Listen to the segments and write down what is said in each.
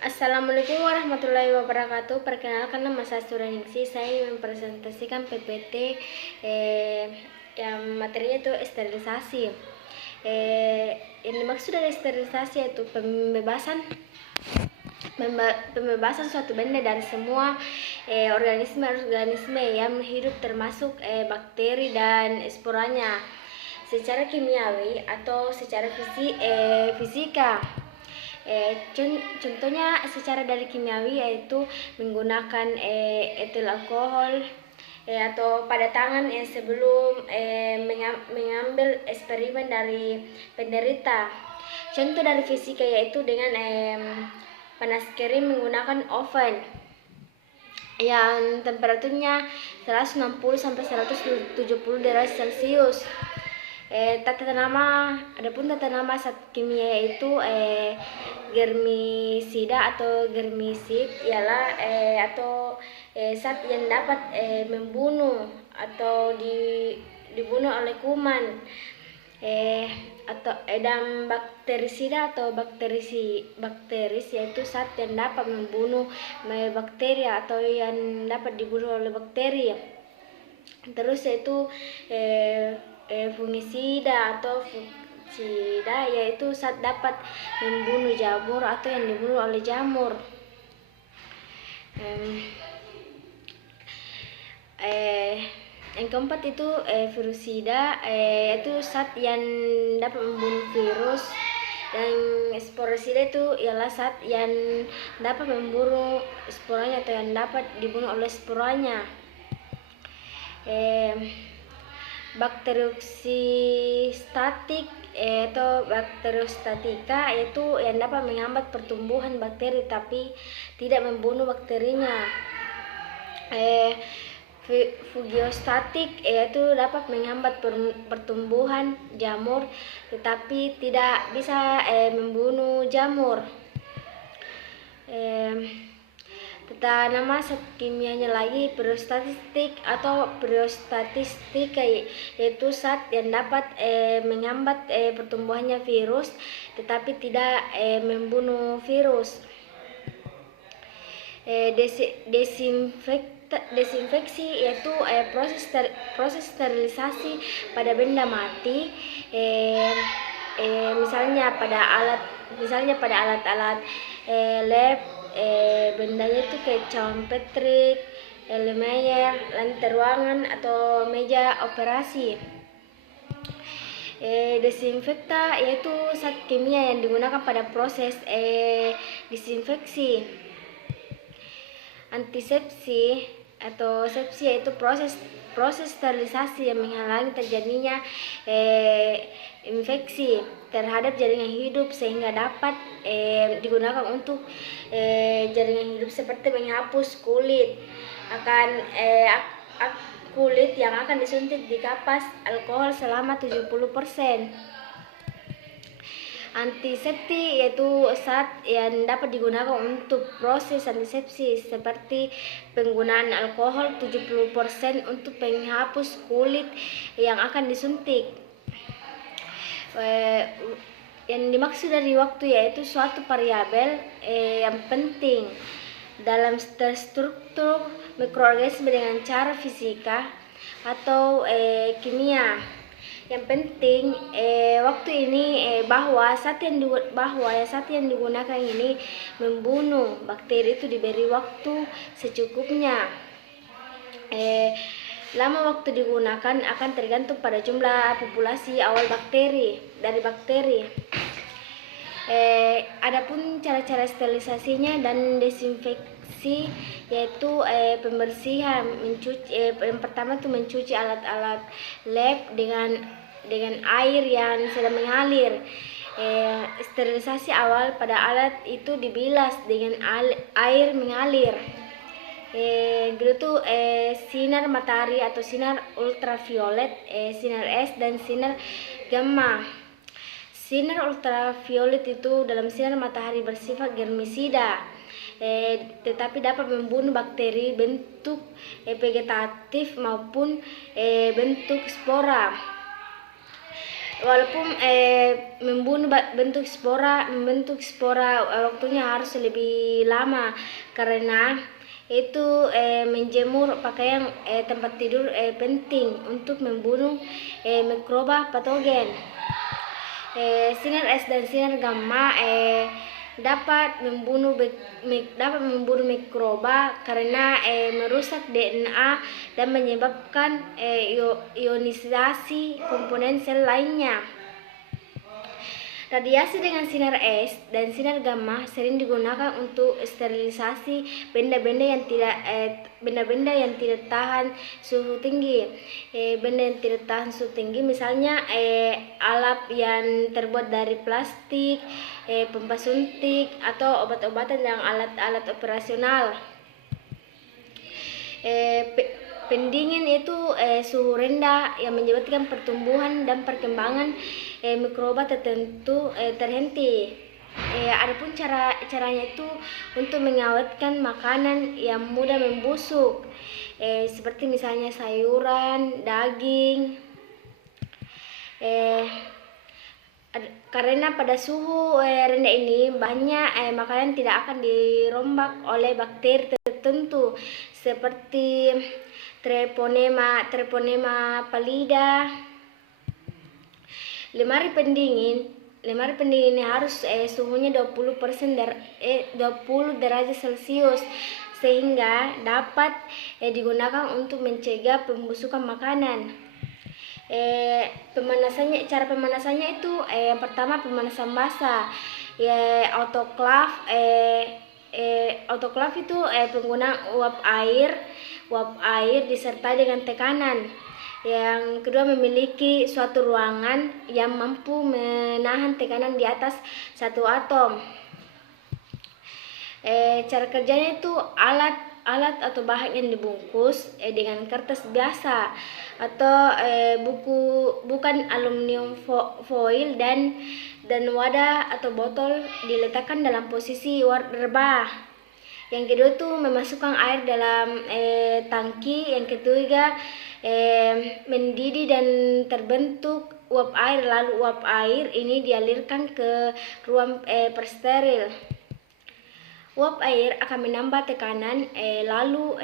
Assalamualaikum warahmatullahi wabarakatuh. Perkenalkan, nama saya Suraningsi. Saya ingin mempresentasikan PPT yang materinya itu sterilisasi. Yang dimaksud dari sterilisasi yaitu pembebasan suatu benda dari semua organisme yang hidup, termasuk bakteri dan sporanya, secara kimiawi atau secara fisika. Contohnya secara dari kimiawi yaitu menggunakan etil alkohol atau pada tangan sebelum mengambil eksperimen dari penderita. Contoh dari fisika yaitu dengan panas kering menggunakan oven yang temperaturnya 160 sampai 170 derajat Celcius. Adapun tata nama zat kimia yaitu germisida atau germisid ialah zat yang dapat membunuh atau dibunuh oleh kuman, dan bakterisida atau bakteris yaitu zat yang dapat membunuh bakteri atau yang dapat dibunuh oleh bakteri. Terus yaitu fungisida atau fungisida yaitu zat dapat membunuh jamur atau yang dibunuh oleh jamur. Yang keempat itu virusida, yaitu zat yang dapat membunuh virus. Dan sporosida itu ialah zat yang dapat membunuh sporanya atau yang dapat dibunuh oleh sporanya. Bakteriostatik atau bakteriostatika yaitu yang dapat menghambat pertumbuhan bakteri tapi tidak membunuh bakterinya. Fugiostatik yaitu dapat menghambat pertumbuhan jamur tetapi tidak bisa membunuh jamur. Tata nama zat kimianya lagi periostatistik atau periostatistik yaitu zat yang dapat menghambat pertumbuhannya virus tetapi tidak membunuh virus. Desinfeksi yaitu proses sterilisasi pada benda mati, misalnya pada alat-alat lab. Bendanya itu kayak cawan Petrik, Lemaier, lantai ruangan atau meja operasi. Desinfekta yaitu zat kimia yang digunakan pada proses disinfeksi. Antisepsi atau sepsi yaitu proses sterilisasi yang menghalangi terjadinya infeksi terhadap jaringan hidup sehingga dapat digunakan untuk jaringan hidup seperti menghapus kulit kulit yang akan disuntik di kapas alkohol selama 70%. Antiseptik yaitu zat yang dapat digunakan untuk proses antisepsi seperti penggunaan alkohol 70% untuk penghapus kulit yang akan disuntik. Yang dimaksud dari waktu yaitu suatu variabel yang penting dalam struktur mikroorganisme dengan cara fisika atau kimia. Yang penting waktu ini bahwa zat yang digunakan ini membunuh bakteri itu diberi waktu secukupnya. Lama waktu digunakan akan tergantung pada jumlah populasi awal dari bakteri. Adapun cara-cara sterilisasinya dan desinfeksi yaitu pembersihan, yang pertama itu mencuci alat-alat lab dengan air yang sedang mengalir. Sterilisasi awal pada alat itu dibilas dengan air mengalir. Gitu sinar matahari atau sinar ultraviolet, sinar S dan sinar gamma. Sinar ultraviolet itu dalam sinar matahari bersifat germisida, tetapi dapat membunuh bakteri bentuk vegetatif maupun bentuk spora. walaupun membentuk spora waktunya harus lebih lama karena itu menjemur pakaian tempat tidur penting untuk membunuh mikroba patogen. Sinar S dan sinar gamma dapat membunuh mikroba karena merusak DNA dan menyebabkan ionisasi komponen sel lainnya. Radiasi dengan sinar S dan sinar gamma sering digunakan untuk sterilisasi benda-benda yang tidak tahan suhu tinggi. Benda yang tidak tahan suhu tinggi misalnya alat yang terbuat dari plastik, pompa suntik atau obat-obatan dan alat-alat operasional. Pendingin itu suhu rendah yang menyebabkan pertumbuhan dan perkembangan mikroba tertentu terhenti. Adapun caranya itu untuk mengawetkan makanan yang mudah membusuk, seperti misalnya sayuran, daging. Karena pada suhu rendah ini banyak makanan tidak akan dirombak oleh bakteri tertentu seperti Treponema pallida. Lemari pendingin ini harus suhunya 20 derajat Celcius sehingga dapat digunakan untuk mencegah pembusukan makanan. Cara pemanasannya itu yang pertama pemanasan basah, autoclave itu penggunaan uap air disertai dengan tekanan. Yang kedua memiliki suatu ruangan yang mampu menahan tekanan di atas satu atom. Cara kerjanya itu alat atau bahan yang dibungkus dengan kertas biasa atau bukan aluminium foil dan wadah atau botol diletakkan dalam posisi rebah. Yang kedua itu memasukkan air dalam tangki. Yang ketiga mendidih dan terbentuk uap air, lalu uap air ini dialirkan ke ruang persteril. Uap air akan menambah tekanan lalu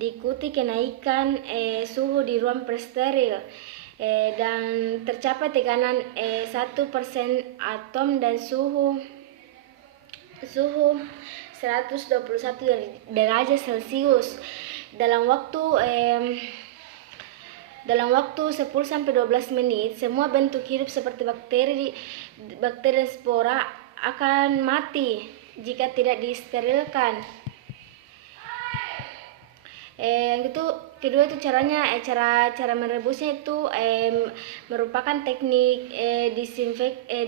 diikuti kenaikan suhu di ruang persteril dan tercapai tekanan 1% atom dan suhu 121 derajat Celcius dalam waktu 10 sampai 12 menit. Semua bentuk hidup seperti bakteri dan spora akan mati jika tidak disterilkan. Kedua itu caranya cara merebusnya itu merupakan teknik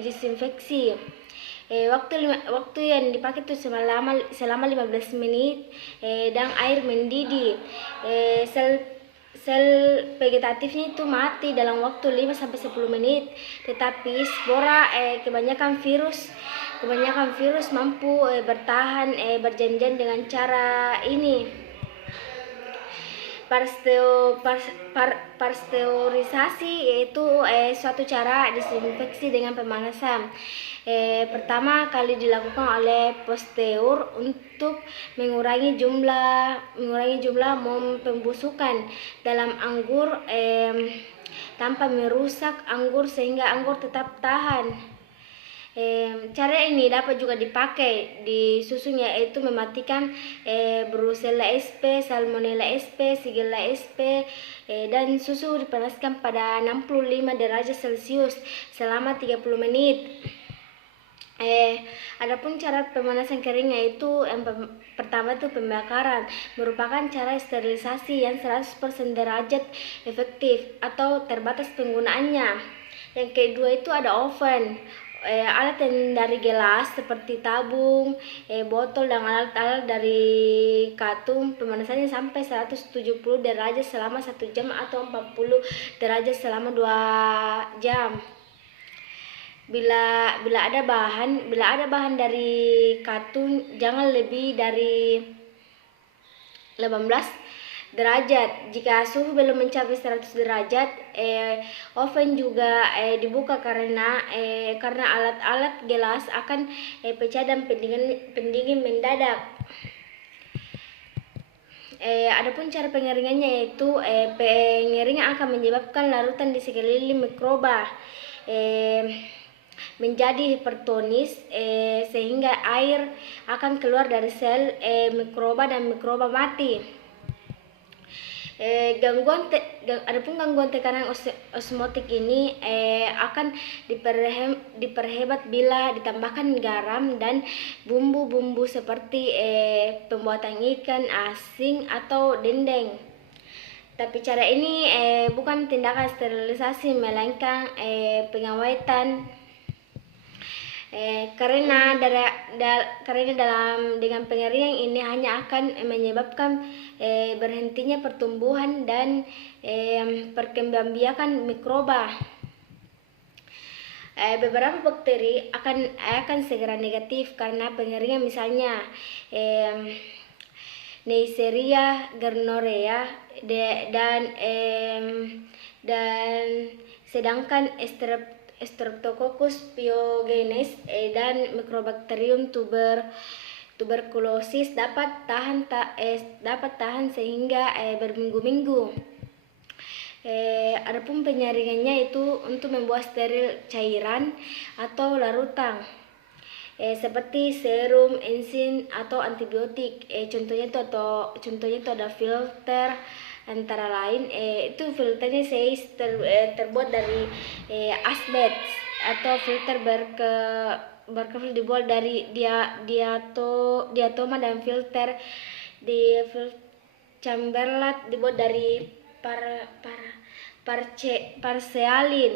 disinfeksi. Waktu yang dipakai itu selama 15 menit dan air mendidih. Sel vegetatifnya itu mati dalam waktu 5 sampai 10 menit. Tetapi spora kebanyakan virus mampu bertahan berjanjian dengan cara ini. Pasteurisasi yaitu suatu cara disinfeksi dengan pemanasan. Pertama kali dilakukan oleh Pasteur untuk mengurangi jumlah mom pembusukan dalam anggur tanpa merusak anggur sehingga anggur tetap tahan. Cara ini dapat juga dipakai di susunya, yaitu mematikan Brucella sp, Salmonella sp, Shigella sp, dan susu dipanaskan pada 65 derajat Celcius selama 30 menit. Adapun cara pemanasan keringnya itu yang pertama itu pembakaran, merupakan cara sterilisasi yang 100% derajat efektif atau terbatas penggunaannya. Yang kedua itu ada oven. Alat yang dari gelas seperti tabung, botol dan alat-alat dari katung. Pemanasannya sampai 170 derajat selama 1 jam atau 40 derajat selama 2 jam. Bila ada bahan dari katung, jangan lebih dari 18 derajat. Jika suhu belum mencapai 100 derajat, oven juga dibuka karena alat-alat gelas akan pecah dan pendingin mendadak. Adapun cara pengeringannya yaitu pengeringan akan menyebabkan larutan di sekeliling mikroba menjadi hipertonis, sehingga air akan keluar dari sel mikroba dan mikroba mati. Adapun gangguan tekanan osmotik ini akan diperhebat bila ditambahkan garam dan bumbu-bumbu seperti pembuatan ikan asin atau dendeng. Tapi cara ini bukan tindakan sterilisasi, melainkan pengawetan. Karena dengan pengeringan ini hanya akan menyebabkan berhentinya pertumbuhan dan perkembangbiakan mikroba. Beberapa bakteri akan segera negatif karena pengeringan, misalnya Neisseria gonorrhea dan sedangkan Streptococcus pyogenes dan Mycobacterium tuberculosis dapat tahan sehingga berminggu-minggu. Adapun penyaringannya itu untuk membuat steril cairan atau larutan seperti serum, enzim atau antibiotik. Contohnya itu ada filter, antara lain itu filternya terbuat dari asbes, atau filter berkefil dibuat dari diatoma, dan filter Chamberlain dibuat dari parsealin.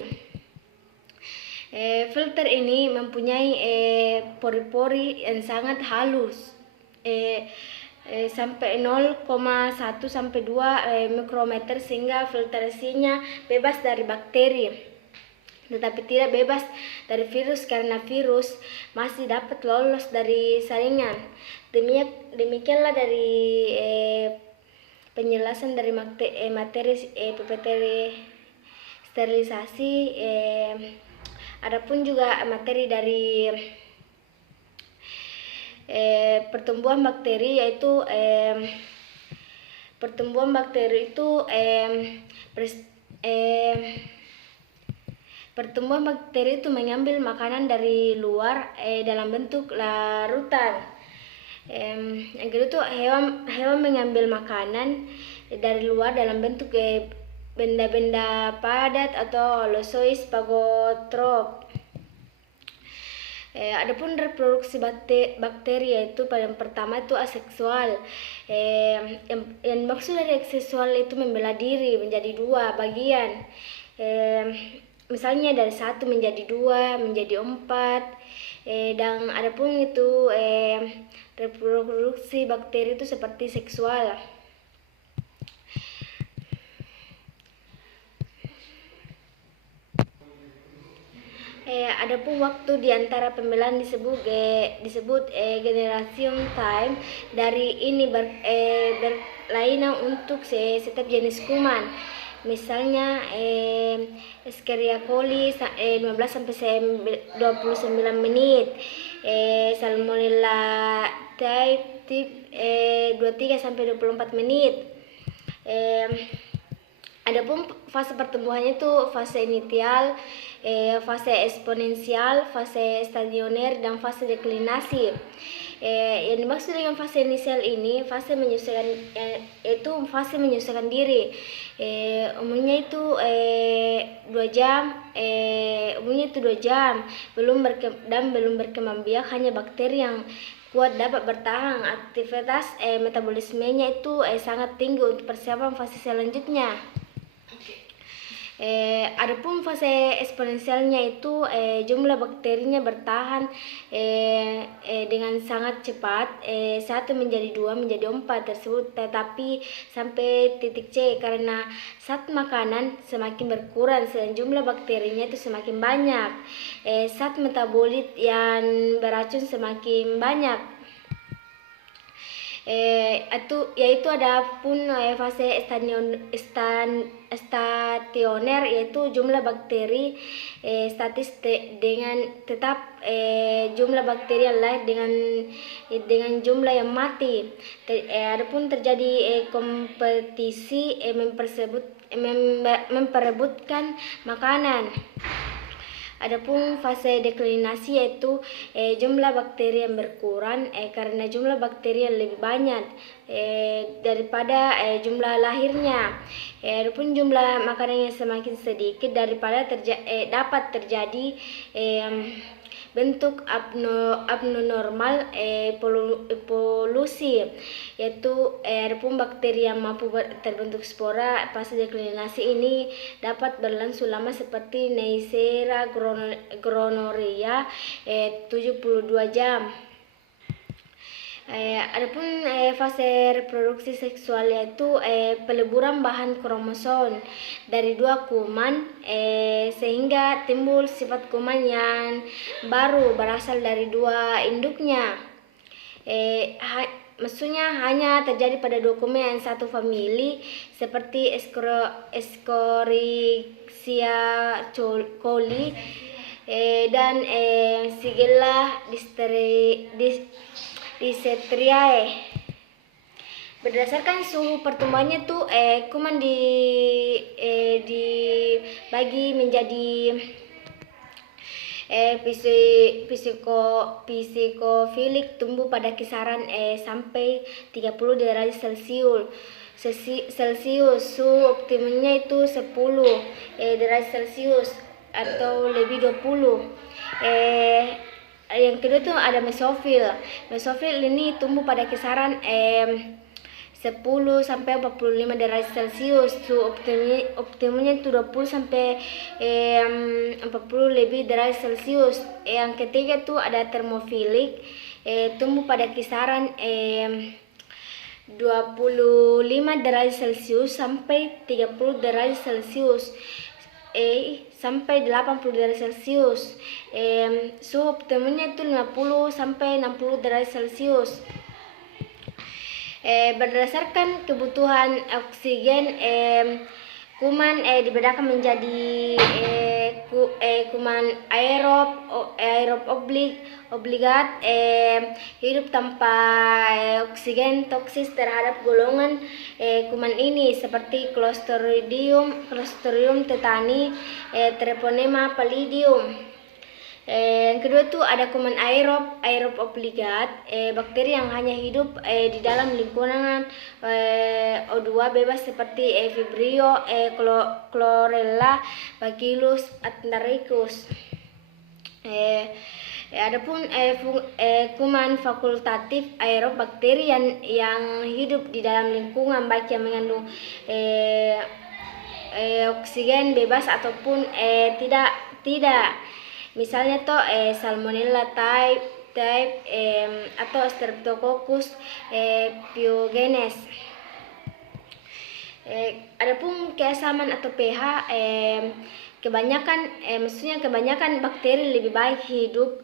Filter ini mempunyai pori-pori yang sangat halus, sampai 0,1 sampai 2 mikrometer, sehingga filtrasinya bebas dari bakteri, tetapi tidak bebas dari virus karena virus masih dapat lolos dari saringan. Demikianlah dari penjelasan dari materi PPT sterilisasi. Adapun juga materi dari pertumbuhan bakteri, yaitu pertumbuhan bakteri itu pertumbuhan bakteri itu mengambil makanan dari luar dalam bentuk larutan. Yang kedua itu hewan mengambil makanan dari luar dalam bentuk benda-benda padat atau holozois pagotrop. Adapun reproduksi bakteri yaitu yang pertama itu aseksual. Yang maksud dari aseksual itu membelah diri menjadi dua bagian. Misalnya dari 1 menjadi 2 menjadi 4. Dan adapun itu reproduksi bakteri itu seperti seksual. Adapun waktu di antara pembelahan disebut generation time. Dari ini berlainan untuk setiap jenis kuman. Misalnya Escherichia coli 15 sampai 29 menit, Salmonella type 23 sampai 24 menit. Adapun fase pertumbuhannya itu fase initial, fase eksponensial, fase stadioner, dan fase deklinasi. Yang dimaksud dengan fase inisial ini, fase menyesuaikan diri. Umumnya itu 2 jam, belum berkembang biak. Hanya bakteri yang kuat dapat bertahan. Aktivitas metabolismenya itu sangat tinggi untuk persiapan fase selanjutnya. Adapun fase eksponensialnya itu jumlah bakterinya bertahan dengan sangat cepat, 1 menjadi 2 menjadi 4 tersebut, tetapi sampai titik C, karena saat makanan semakin berkurang dan jumlah bakterinya itu semakin banyak, saat metabolit yang beracun semakin banyak. yaitu ada pun fase stasioner, yaitu jumlah bakteri statis dengan tetap jumlah bakteri adalah dengan jumlah yang mati. Adapun terjadi kompetisi memperebutkan makanan. Adapun fase deklinasi yaitu jumlah bakteri yang berkurang karena jumlah bakteri yang lebih banyak daripada jumlah lahirnya. Adapun jumlah makanan yang semakin sedikit daripada dapat terjadi bentuk abnormal polusi, yaitu adapun bakteri yang mampu terbentuk spora. Fase deklinasi ini dapat berlangsung lama seperti Neisseria gonorrhea 72 jam. Adapun fase reproduksi seksual yaitu peleburan bahan kromosom dari dua kuman sehingga timbul sifat kuman yang baru berasal dari dua induknya. Maksudnya hanya terjadi pada dua kuman yang satu famili seperti Escherichia coli dan Shigella dysenteriae. Berdasarkan suhu pertumbuhannya tuh kuman dibagi menjadi psikofilik, tumbuh pada kisaran sampai 30 derajat Celcius. Suhu optimumnya itu 10 derajat Celcius atau lebih 20. Yang kedua tuh ada mesofil. Mesofil ini tumbuh pada kisaran 10 sampai 45 derajat Celcius. Suhu optimumnya itu 20 sampai 40 lebih derajat Celcius. Yang ketiga tuh ada termofilik, tumbuh pada kisaran 25 derajat Celcius sampai 30 derajat Celcius sampai 80 derajat Celcius. Suhu optimumnya itu 50 sampai 60 derajat Celcius. Berdasarkan kebutuhan oksigen, kuman dibedakan menjadi kuman aerob obligat, hidup tanpa oksigen, toksis terhadap golongan kuman ini seperti Clostridium tetani, Treponema pallidum. Yang kedua itu ada kuman aerob obligat, bakteri yang hanya hidup di dalam lingkungan O2 bebas seperti Vibrio, Chlorella, Bacillus ataricus. Adapun kuman fakultatif aerob, bakteri yang hidup di dalam lingkungan baik yang mengandung oksigen bebas ataupun tidak. Misalnya tuh Salmonella type atau Streptococcus pyogenes. Adapun keasaman atau pH, kebanyakan bakteri lebih baik hidup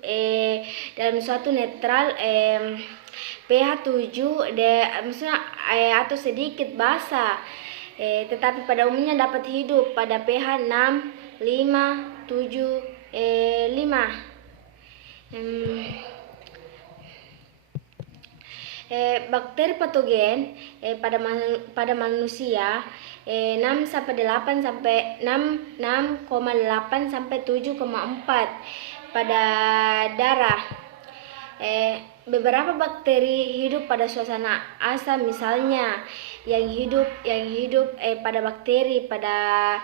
dalam suatu netral pH 7 maksudnya atau sedikit basah, tetapi pada umumnya dapat hidup pada pH 6, 5, 7, 5. Bakteri patogen pada manusia 6,8 sampai 6,8 sampai 7,4 pada darah. Beberapa bakteri hidup pada suasana asam, misalnya yang hidup pada bakteri pada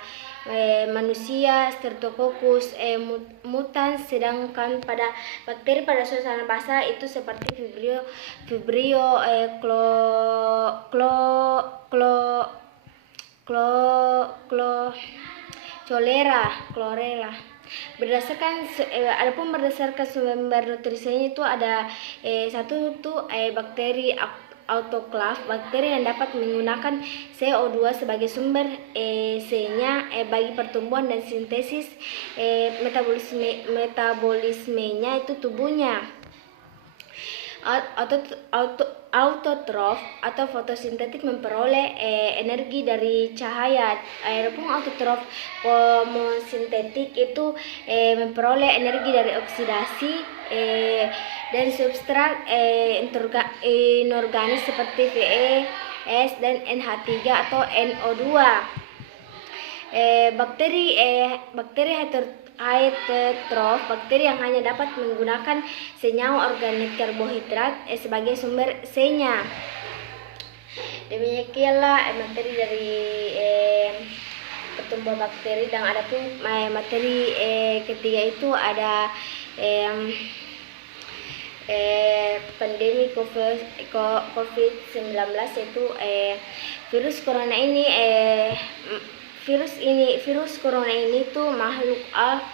manusia Streptococcus mutans, sedangkan pada bakteri pada suasana basah itu seperti Vibrio Chlorella. Berdasarkan sumber nutrisinya itu ada satu tuh bakteri autoklaf, bakteri yang dapat menggunakan CO2 sebagai sumber C-nya bagi pertumbuhan dan sintesis metabolismenya itu tubuhnya. Autotrof atau fotosintetik memperoleh energi dari cahaya. Adapun autotrof komosintetik itu memperoleh energi dari oksidasi dan substrat inorganis seperti Ve, S dan NH3 atau NO2. Bakteri heterotrof, bakteri yang hanya dapat menggunakan senyawa organik karbohidrat sebagai sumber C-nya. Demikianlah materi dari pertumbuhan bakteri. Dan ada pun materi ketiga itu ada pandemi COVID-19, yaitu virus corona ini virus corona ini tuh makhluk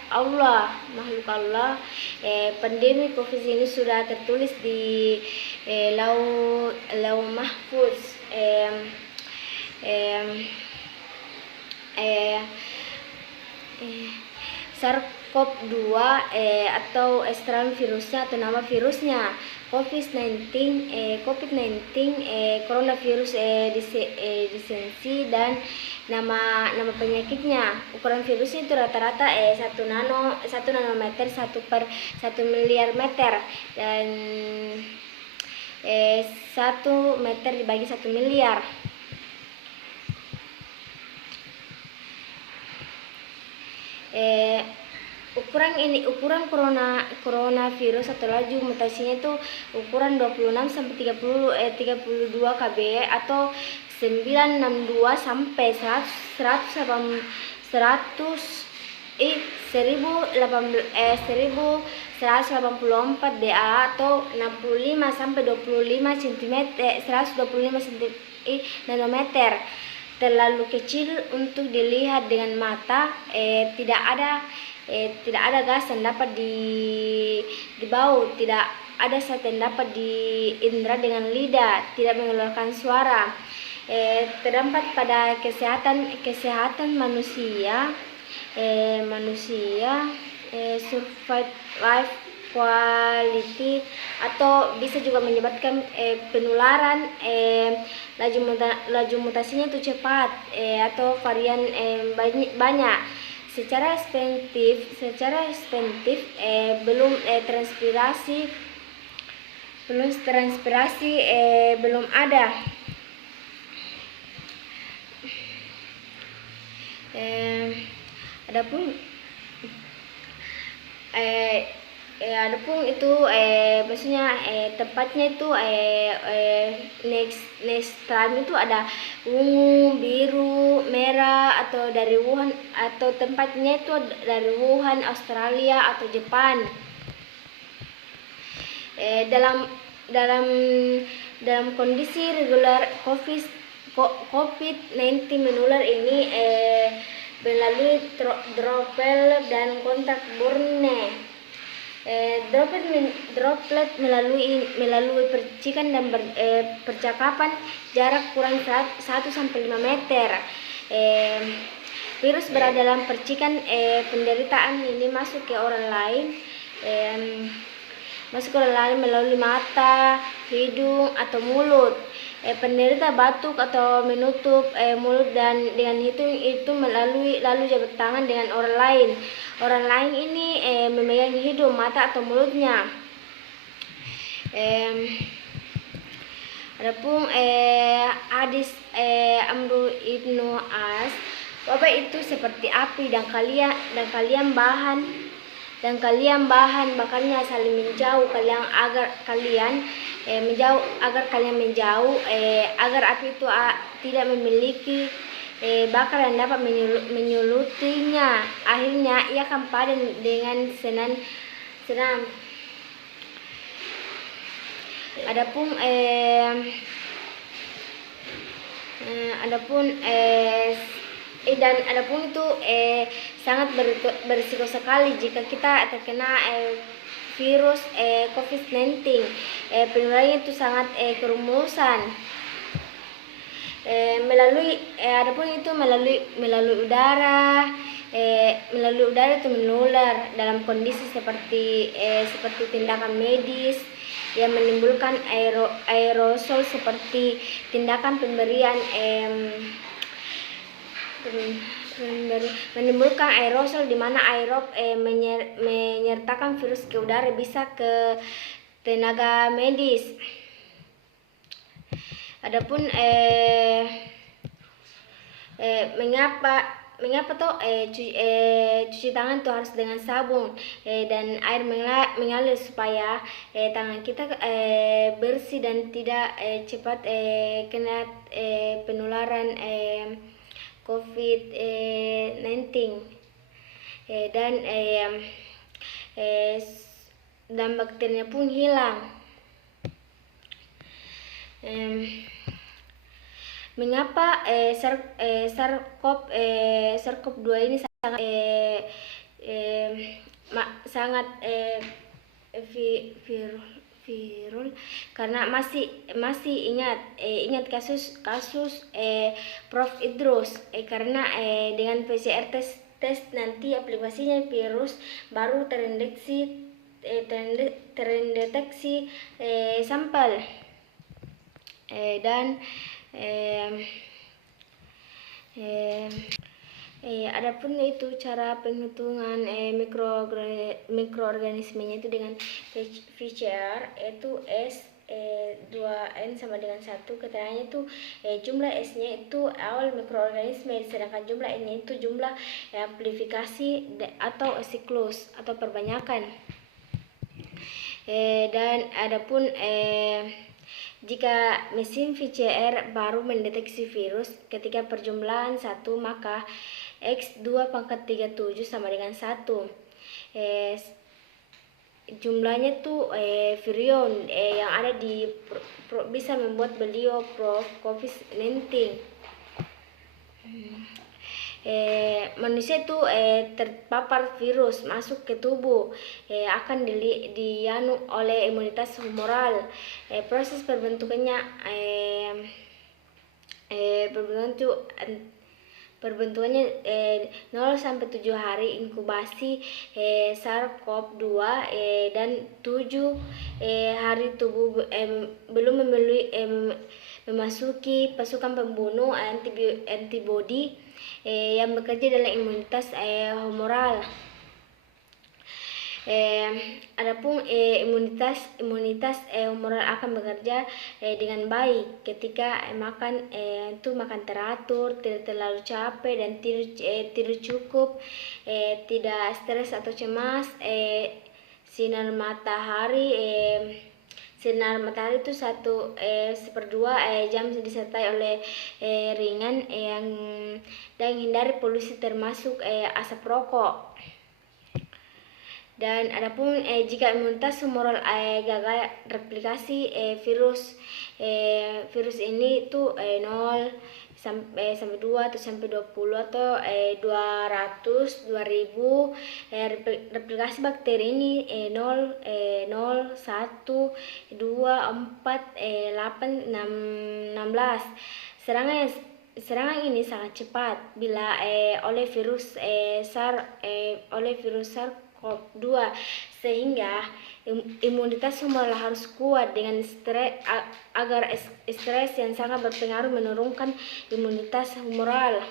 Allah. Pandemi COVID ini sudah tertulis di Lauh Mahfuz. SARS-CoV-2 atau Estran virusnya atau nama virusnya COVID-19, coronavirus disensi dan nama penyakitnya. Ukuran virusnya itu rata-rata 1 nanometer 1/1 miliar meter, dan 1 meter dibagi 1 miliar. Ukuran coronavirus atau laju mutasinya itu ukuran 26 sampai 32 kb atau 962 sampai 1184 DA atau 65 sampai 25 cm 125 nanometer. Terlalu kecil untuk dilihat dengan mata, tidak ada gas yang dapat dibau, tidak ada zat yang dapat diindra dengan lidah, tidak mengeluarkan suara. Terdapat pada kesehatan manusia, survive life quality, atau bisa juga menyebabkan penularan. Laju mutasinya itu cepat atau varian banyak. Secara spesifik belum transpirasi belum ada. Adapun itu maksudnya tempatnya itu next time itu ada ungu, biru, merah, atau dari Wuhan, atau tempatnya itu dari Wuhan, Australia atau Jepang. Dalam kondisi regular COVID-19 menular ini melalui droplet dan kontak borne. Droplet melalui percikan dan percakapan jarak kurang 1-5 meter. Virus berada dalam percikan penderitaan ini masuk ke orang lain melalui mata, hidung atau mulut. Penderita batuk atau menutup mulut dan dengan itu lalu jabat tangan dengan orang lain. Orang lain ini memegang hidung, mata atau mulutnya. Adapun hadis Amru ibnu As, wabah itu seperti api dan kalian bahan bakarnya saling menjauh agar kalian menjauh agar api itu tidak memiliki bakar yang dapat menyulutinya. Akhirnya ia akan padam dengan senang. Adapun itu sangat berisiko sekali jika kita terkena virus COVID-19. Penularannya itu sangat kerumusan. Adapun itu melalui udara. Melalui udara itu menular dalam kondisi seperti tindakan medis, yang menimbulkan aerosol seperti tindakan pemberian menimbulkan aerosol di mana aerob menyertakan virus ke udara bisa ke tenaga medis. Adapun mengapa cuci tangan tuh harus dengan sabun dan air mengalir supaya tangan kita bersih dan tidak cepat kena penularan COVID-19 dan bakterinya pun hilang. Mengapa SARS-CoV-2 ini sangat viral karena masih ingat kasus Prof Idrus karena dengan PCR tes nanti aplikasinya virus baru terdeteksi sampel dan adapun itu cara penghitungan mikroorganismenya itu dengan PCR itu S2N sama dengan 1. Keterangannya itu jumlah S-nya itu awal mikroorganisme, sedangkan jumlah N-nya itu jumlah amplifikasi atau siklus atau perbanyakan. Dan adapun jika mesin PCR baru mendeteksi virus ketika perjumlahan 1, maka X2 pangkat 37 sama dengan 1. Jumlahnya tuh virion yang ada di bisa membuat beliau Prof COVID-19. Manusia itu terpapar virus masuk ke tubuh akan dianu oleh imunitas humoral. Proses perbentukannya perbentukannya 0 sampai 7 hari inkubasi SARS-CoV-2 dan 7 hari tubuh belum memasuki pasukan pembunuh antibody yang bekerja dalam imunitas humoral. Adapun imunitas humoral akan bekerja dengan baik ketika makan teratur, tidak terlalu capek dan tidur cukup, tidak stres atau cemas. Sinar matahari itu 1/2 jam disertai oleh ringan dan hindari polusi termasuk asap rokok. Dan adapun jika imunitas humoral gagal replikasi virus ini itu 0 sampai 2 atau sampai 20 atau 200 2000 replikasi bakteri ini 0 1 2 4 8 6 16. Serangan ini sangat cepat bila oleh virus SARS-CoV-2 sehingga imunitas humoral harus kuat dengan agar stres yang sangat berpengaruh menurunkan imunitas humoral.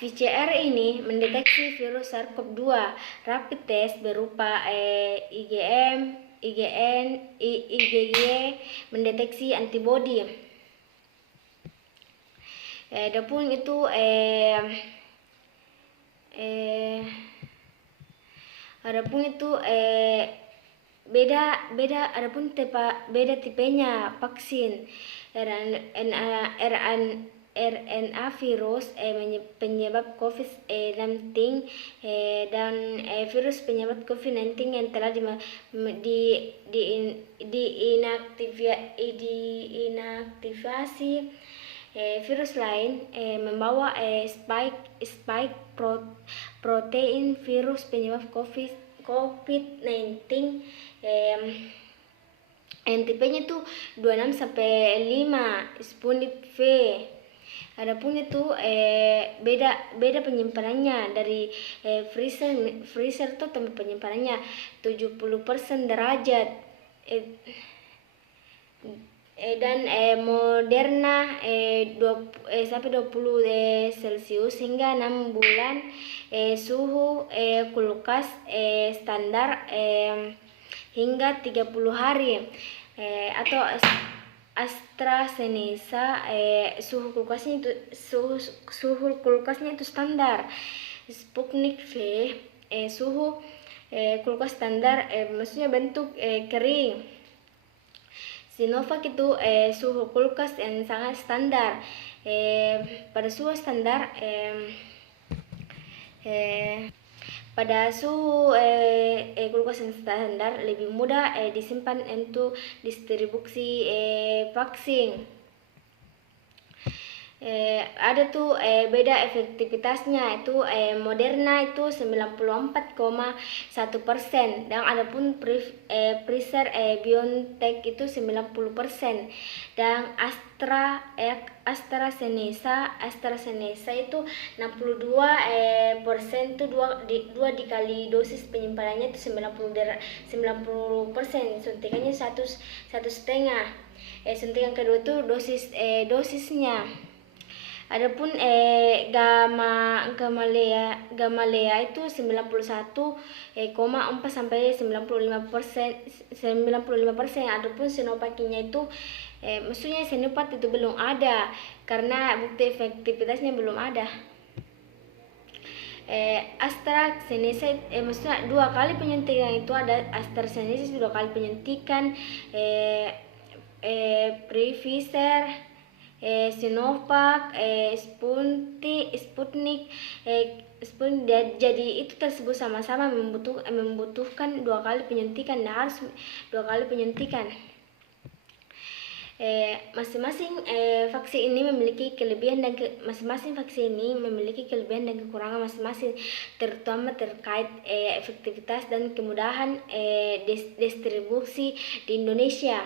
PCR ini mendeteksi virus SARS-CoV-2. Rapid test berupa IgG mendeteksi antibodi. Adapun itu beda tipenya vaksin. RNA virus penyebab COVID-19 dan virus penyebab COVID-19 yang telah diinaktivasi. Virus lain membawa spike protein virus penyebab COVID-19 yang tipenya itu 26 sampai 5 Sputnik V. Adapun itu beda penyimpanannya dari freezer tuh tempat penyimpanannya 70% derajat. Dan Moderna sampai 20 Celcius hingga 6 bulan. Suhu kulkas standar hingga 30 hari. Atau AstraZeneca suhu kulkasnya itu standar. Sputnik V suhu kulkas standar, maksudnya bentuk kering. Sinovac itu suhu kulkas yang sangat standar. Pada suhu standar pada suhu kulkas yang standar lebih mudah disimpan untuk distribusi vaksin. Ada tuh beda efektivitasnya itu Moderna itu 94,1%, dan adapun Pfizer BioNTech itu 90%, dan AstraZeneca itu 62% itu dua dikali dosis penyimpanannya itu 90%, suntikannya satu setengah. Suntikan kedua itu dosisnya. Adapun Gamaleya itu 91,4 sampai 95%. Adapun Sinovac-nya itu maksudnya Sinovac itu belum ada karena bukti efektivitasnya belum ada. AstraZeneca maksudnya 2 kali penyuntikan itu ada. AstraZeneca 2 kali penyuntikan. Pfizer, Sinovac, Sputnik, jadi itu tersebut sama-sama membutuhkan 2 kali penyuntikan, dan harus 2 kali penyuntikan. Masing-masing vaksin ini memiliki kelebihan dan kekurangan masing-masing, terutama terkait efektivitas dan kemudahan distribusi di Indonesia.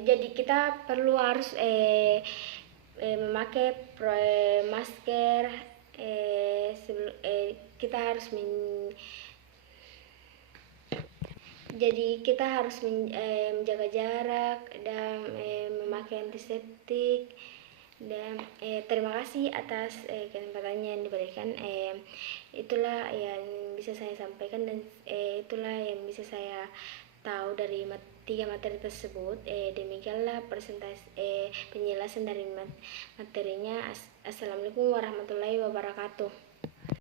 Jadi kita perlu harus memakai masker. Kita harus menjaga jarak dan memakai antiseptik. Dan terima kasih atas kesempatan yang diberikan. Itulah yang bisa saya sampaikan, dan itulah yang bisa saya tahu dari 3 materi tersebut. Demikianlah penjelasan dari materinya. Assalamualaikum warahmatullahi wabarakatuh.